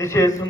那些是